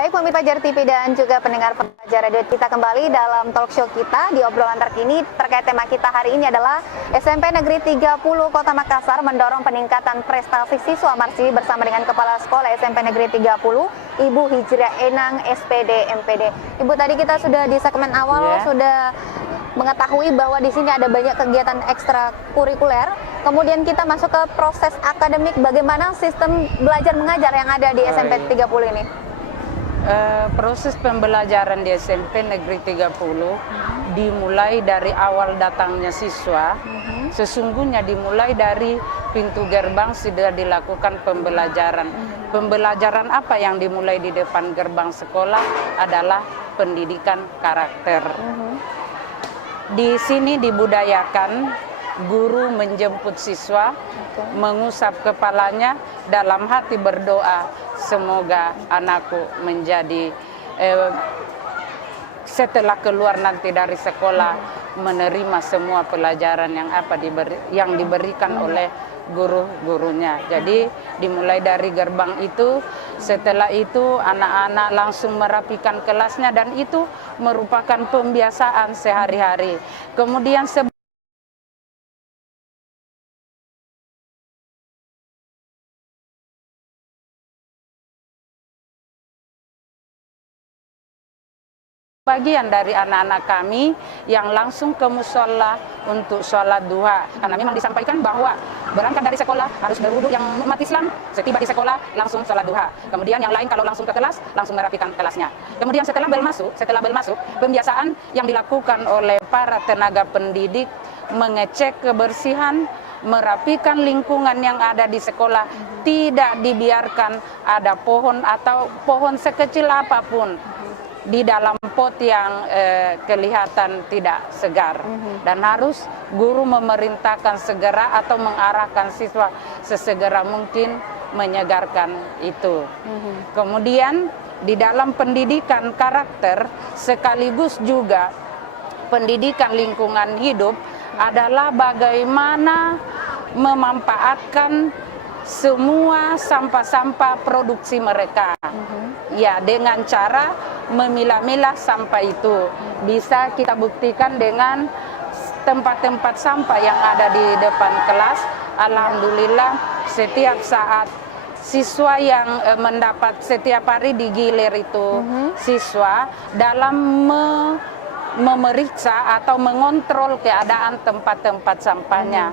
Baik, pemirsa Fajar TV dan juga pendengar Fajar Radio, kita kembali dalam talk show kita di obrolan terkini. Terkait tema kita hari ini adalah SMP Negeri 30 Kota Makassar mendorong peningkatan prestasi siswa. Masih bersama dengan Kepala Sekolah SMP Negeri 30, Ibu Hijriah Enang, SPD MPD. Ibu, tadi kita sudah di segmen awal sudah mengetahui bahwa di sini ada banyak kegiatan ekstrakurikuler. Kemudian kita masuk ke proses akademik, bagaimana sistem belajar mengajar yang ada di SMP 30 ini? Proses pembelajaran di SMP Negeri 30 dimulai dari awal datangnya siswa. Sesungguhnya dimulai dari pintu gerbang sudah dilakukan pembelajaran. Pembelajaran apa yang dimulai di depan gerbang sekolah adalah pendidikan karakter. Di sini dibudayakan guru menjemput siswa, mengusap kepalanya, dalam hati berdoa, semoga anakku menjadi setelah keluar nanti dari sekolah menerima semua pelajaran yang diberikan oleh guru-gurunya. Jadi dimulai dari gerbang itu, setelah itu anak-anak langsung merapikan kelasnya dan itu merupakan pembiasaan sehari-hari. Kemudian bagian dari anak-anak kami yang langsung ke musola untuk sholat duha. Karena memang disampaikan bahwa berangkat dari sekolah harus berwudu, yang umat Islam setiba di sekolah langsung sholat duha. Kemudian yang lain kalau langsung ke kelas langsung merapikan kelasnya. Kemudian setelah bel masuk, pembiasaan yang dilakukan oleh para tenaga pendidik mengecek kebersihan, merapikan lingkungan yang ada di sekolah, tidak dibiarkan ada pohon atau pohon sekecil apapun di dalam pot yang kelihatan tidak segar. Dan harus guru memerintahkan segera atau mengarahkan siswa sesegera mungkin menyegarkan itu. Kemudian di dalam pendidikan karakter sekaligus juga pendidikan lingkungan hidup adalah bagaimana memanfaatkan semua sampah-sampah produksi mereka. Ya, dengan cara memilah-milah sampah itu. Bisa kita buktikan dengan tempat-tempat sampah yang ada di depan kelas. Alhamdulillah setiap saat siswa yang mendapat setiap hari digilir itu siswa dalam memeriksa atau mengontrol keadaan tempat-tempat sampahnya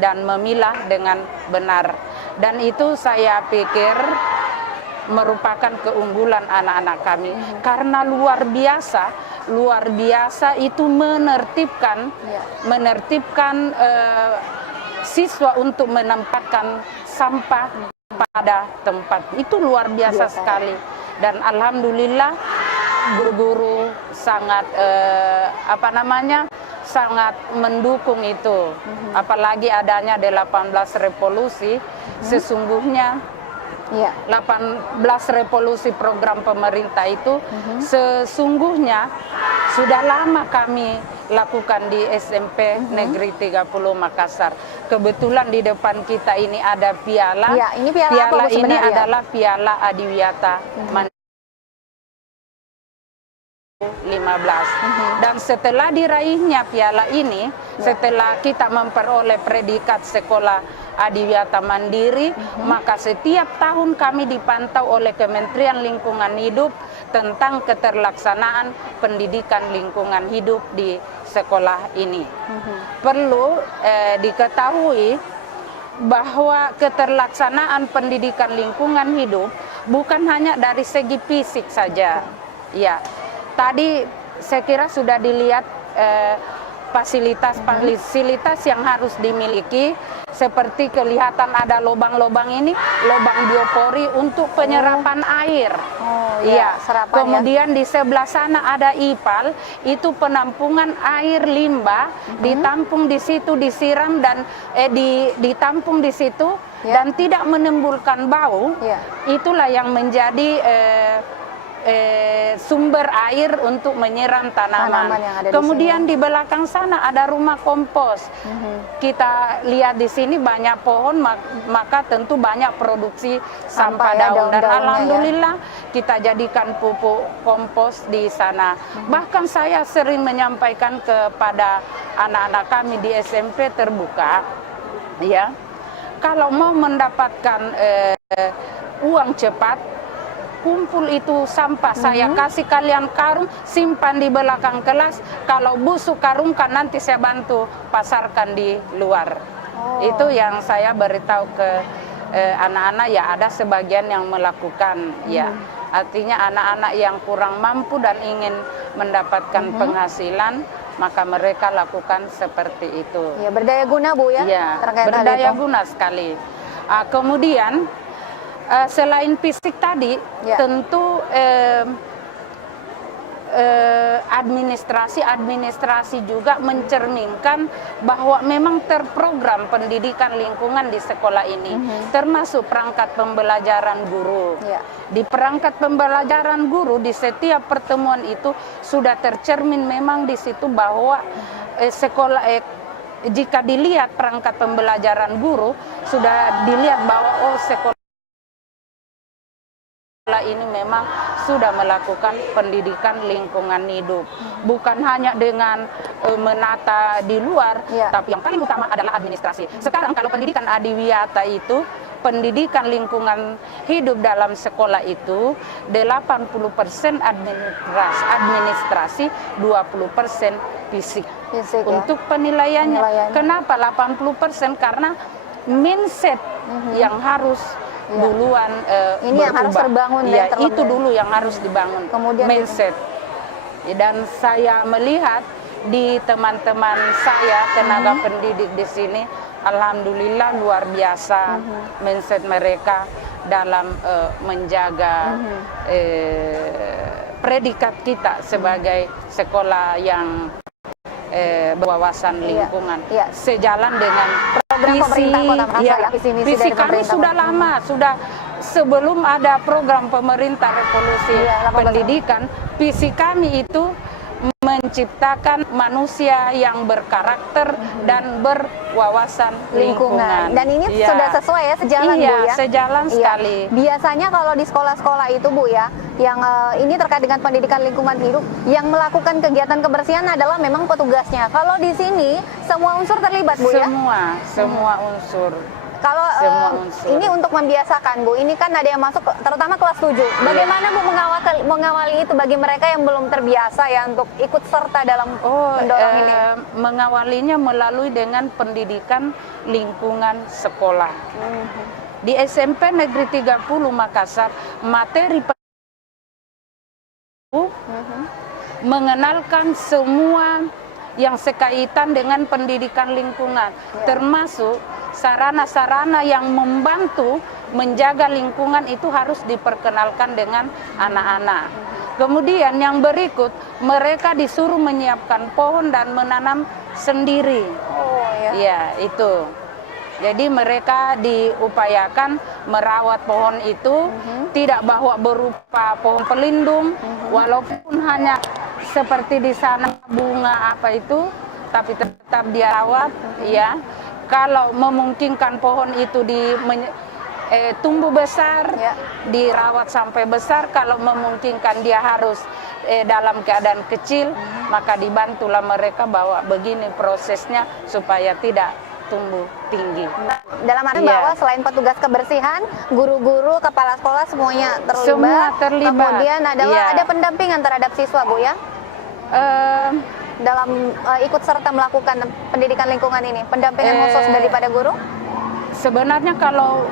dan memilah dengan benar. Dan itu saya pikir merupakan keunggulan anak-anak kami karena luar biasa itu menertibkan siswa untuk menempatkan sampah pada tempat itu luar biasa sekali. Dan alhamdulillah guru-guru sangat sangat mendukung itu. Apalagi adanya 18 revolusi, sesungguhnya 18 revolusi program pemerintah itu sesungguhnya sudah lama kami lakukan di SMP Negeri 30 Makassar. Kebetulan di depan kita ini ada piala. Ya, ini piala ini adalah piala Adiwiyata 15. Dan setelah diraihnya piala ini, setelah kita memperoleh predikat sekolah Adiwiyata Mandiri, maka setiap tahun kami dipantau oleh Kementerian Lingkungan Hidup tentang keterlaksanaan pendidikan lingkungan hidup di sekolah ini. Perlu diketahui bahwa keterlaksanaan pendidikan lingkungan hidup bukan hanya dari segi fisik saja. Ya, tadi saya kira sudah dilihat fasilitas yang harus dimiliki, seperti kelihatan ada lubang-lubang ini, lubang biopori untuk penyerapan air. Kemudian di sebelah sana ada IPAL, itu penampungan air limbah, ditampung di situ, disiram dan ditampung di situ dan tidak menimbulkan bau. Itulah yang menjadi sumber air untuk menyiram tanaman. Kemudian di belakang sana ada rumah kompos. Kita lihat di sini banyak pohon, maka tentu banyak produksi sampah daun. Dan alhamdulillah kita jadikan pupuk kompos di sana. Bahkan saya sering menyampaikan kepada anak-anak kami di SMP terbuka, ya, kalau mau mendapatkan uang cepat, kumpul itu sampah, saya kasih kalian karung, simpan di belakang kelas, kalau busuk karungkan, nanti saya bantu pasarkan di luar. Itu yang saya beritahu ke anak-anak, ya ada sebagian yang melakukan, ya. Artinya anak-anak yang kurang mampu dan ingin mendapatkan penghasilan, maka mereka lakukan seperti itu. Ya, berdaya guna Bu ya? Ya, terkait hal berdaya itu. guna sekali. Kemudian selain fisik tadi, Ya. tentu administrasi juga mencerminkan bahwa memang terprogram pendidikan lingkungan di sekolah ini, termasuk perangkat pembelajaran guru. Ya. Di perangkat pembelajaran guru, di setiap pertemuan itu sudah tercermin memang di situ bahwa sekolah jika dilihat perangkat pembelajaran guru, sudah dilihat bahwa sekolah ini memang sudah melakukan pendidikan lingkungan hidup. Bukan hanya dengan menata di luar, tapi yang paling utama adalah administrasi. Sekarang kalau pendidikan adiwiyata itu, pendidikan lingkungan hidup dalam sekolah itu 80% administrasi, 20% fisik. Untuk penilaiannya. Kenapa 80%? Karena mindset yang harus duluan ini yang harus terbangun ya, itu dulu yang harus dibangun, kemudian mindset. Dan saya melihat di teman-teman saya tenaga pendidik di sini, alhamdulillah luar biasa mindset mereka dalam menjaga predikat kita sebagai sekolah yang berwawasan lingkungan, sejalan dengan program pemerintah Kota Makassar, visi kami sudah lama, sudah sebelum ada program pemerintah revolusi pendidikan, visi kami itu menciptakan manusia yang berkarakter dan berwawasan lingkungan. Dan ini sudah sesuai ya, sejalan Bu ya? Sejalan sekali. Biasanya kalau di sekolah-sekolah itu Bu ya, yang ini terkait dengan pendidikan lingkungan hidup, yang melakukan kegiatan kebersihan adalah memang petugasnya. Kalau di sini semua unsur terlibat Bu ya? Semua unsur. Kalau ini untuk membiasakan Bu, ini kan ada yang masuk terutama kelas 7. Bagaimana Bu mengawali itu bagi mereka yang belum terbiasa ya untuk ikut serta dalam mendorong ini? Mengawalinya melalui dengan pendidikan lingkungan sekolah. Di SMP Negeri 30 Makassar, materi mengenalkan semua yang sekaitan dengan pendidikan lingkungan, termasuk sarana-sarana yang membantu menjaga lingkungan itu harus diperkenalkan dengan anak-anak. Kemudian yang berikut, mereka disuruh menyiapkan pohon dan menanam sendiri. Ya, itu. Jadi mereka diupayakan merawat pohon itu, tidak bahwa berupa pohon pelindung, walaupun hanya seperti di sana bunga apa itu, tapi tetap dia rawat, ya. Kalau memungkinkan pohon itu tumbuh besar, dirawat sampai besar. Kalau memungkinkan dia harus dalam keadaan kecil, maka dibantulah mereka bahwa begini prosesnya supaya tidak tumbuh tinggi. Dalam arti bahwa selain petugas kebersihan, guru-guru, kepala sekolah semuanya terlibat. Semua terlibat. Kemudian ada pendampingan terhadap siswa Bu ya? Dalam ikut serta melakukan pendidikan lingkungan ini, pendampingan khusus daripada guru? Sebenarnya kalau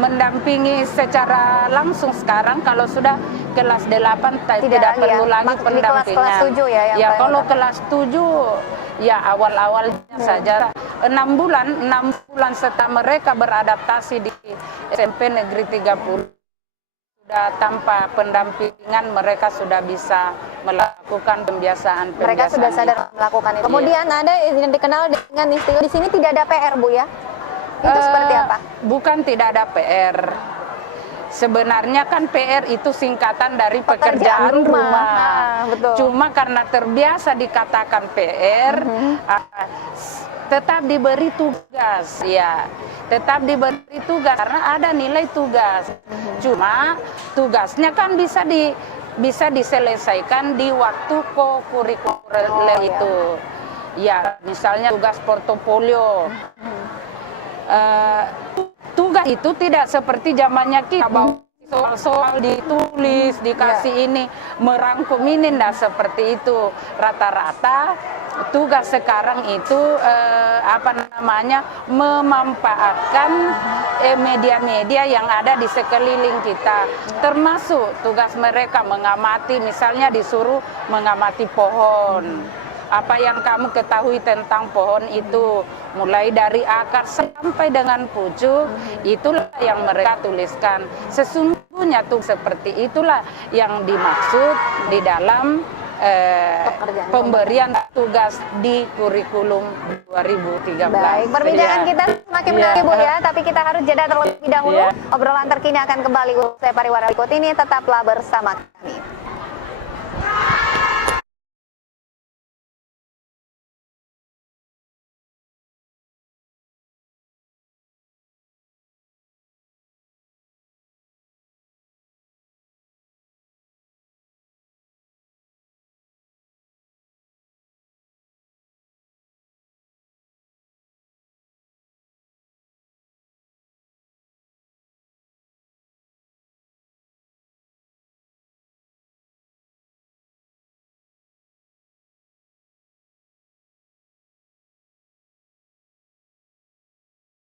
mendampingi secara langsung sekarang, kalau sudah kelas 8 tidak perlu lagi pendampingan. Kelas 7 ya? Ya, kalau kelas 7 ya awal-awalnya saja 6 bulan setelah mereka beradaptasi di SMP Negeri 30. Sudah tanpa pendampingan mereka sudah bisa melakukan pembiasaan. Mereka sudah sadar melakukan itu. Kemudian ada yang dikenal dengan istilah di sini tidak ada PR Bu ya? Itu seperti apa? Bukan tidak ada PR. Sebenarnya kan PR itu singkatan dari pekerjaan rumah. Betul. Cuma karena terbiasa dikatakan PR, tetap diberi tugas, ya, tetap diberi tugas karena ada nilai tugas. Cuma tugasnya kan bisa diselesaikan di waktu co-kurikuler itu. Ya, misalnya tugas portofolio. Tugas itu tidak seperti zamannya kita bahwa soal ditulis, dikasih ini, merangkum ini, tidak seperti itu. Rata-rata tugas sekarang itu memanfaatkan media-media yang ada di sekeliling kita. Termasuk tugas mereka mengamati, misalnya disuruh mengamati pohon. Apa yang kamu ketahui tentang pohon itu, mulai dari akar sampai dengan pucuk, itulah yang mereka tuliskan. Sesungguhnya tuh seperti itulah yang dimaksud di dalam pemberian tugas di kurikulum 2013. Baik, perbincangan kita semakin menarik Bu ya, tapi kita harus jeda terlebih dahulu. Obrolan terkini akan kembali usai pariwara berikut ini, tetaplah bersama.